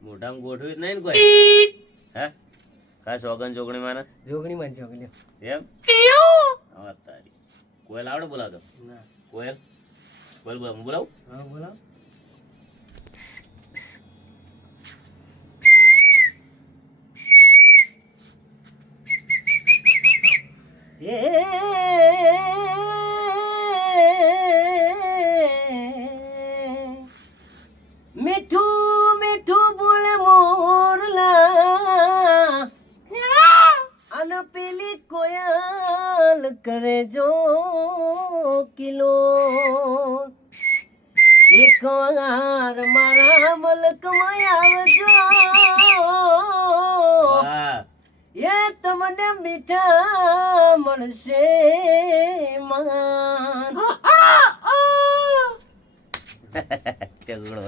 મોઢામાં ગોઠવી જ નહીં ને કોઈ હે કા સોગન ચોગણી માને જોગણી માં જોગણી એમ હા તારી કોયલ આવડે બોલાવતો ના કોયલ બોલ બોલ હું બોલાવું હા બોલાવ મીઠું મીઠું બોલે મોરલા અને પેલી કોયલ કરે જો કિલો એક વાર મારા મલકમાં આવજો વાહ એ તમને મીઠા મળશે માન ચગડો